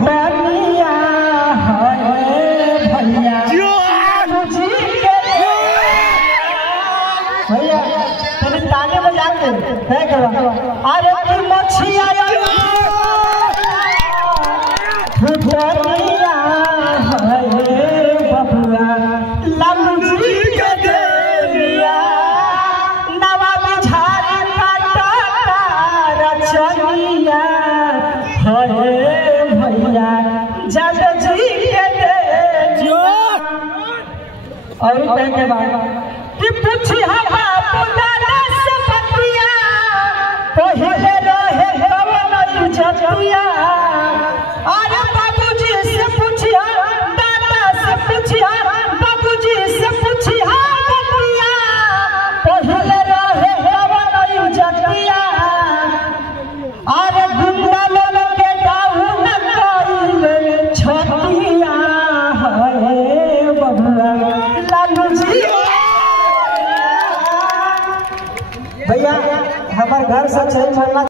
फुटनिया है भैया जी के भैया तनी ताने बजा के है करवा अरे तू मछिया फुटनिया है बबुआ लालू जी के देविया नवा बिछारी काटा रचनिया है भैया जग जी के देविया और कह के बाद कि पूछी हम बापू दादा से बतिया पहिले रहे कवन इज्जतिया अरे बाबूजी से पूछिया दादा से पूछिया बाबूजी से पूछिया बतिया पहिले रहे कवन इज्जतिया अरे गुंडा लोग के डाउन कइले छतिया है बबुआ लालू जी भैया हमारे घर से चल